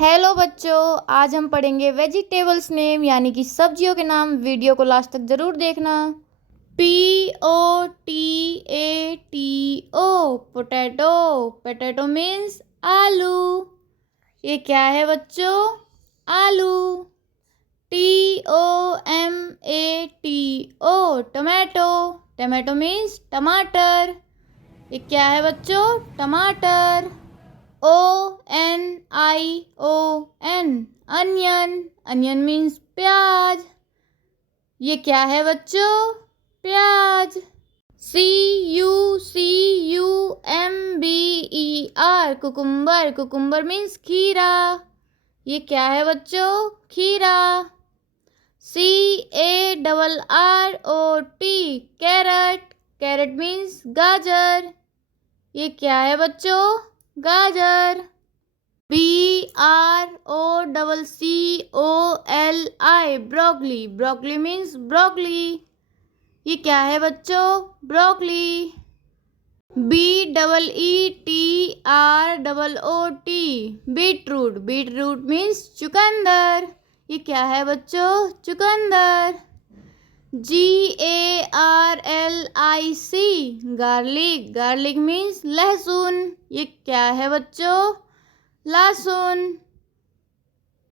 Hello बच्चों, आज हम पढ़ेंगे वेजिटेबल्स नेम यानी कि सब्जियों के नाम। वीडियो को लास्ट तक ज़रूर देखना। POTATO potato. पोटैटो मीन्स आलू। ये क्या है बच्चों? आलू। TOMATO tomato. टमाटो मीन्स टमाटर। ये क्या है बच्चों? टमाटर। ONION onion. अनियन मीन्स प्याज। ये क्या है बच्चों? प्याज। CUCUMBER cucumber. कुकुम्बर मीन्स खीरा। ये क्या है बच्चों? खीरा। CARROT carrot. कैरट मीन्स गाजर। ये क्या है बच्चों? गाजर। BROCCOLI broccoli. Broccoli means broccoli. ये क्या है बच्चों? Broccoli. BEETROOT beetroot. Beetroot means चुकंदर। ये क्या है बच्चों? चुकंदर। GARLIC garlic. गार्लिक मीन्स लहसुन। ये क्या है बच्चों? लहसुन।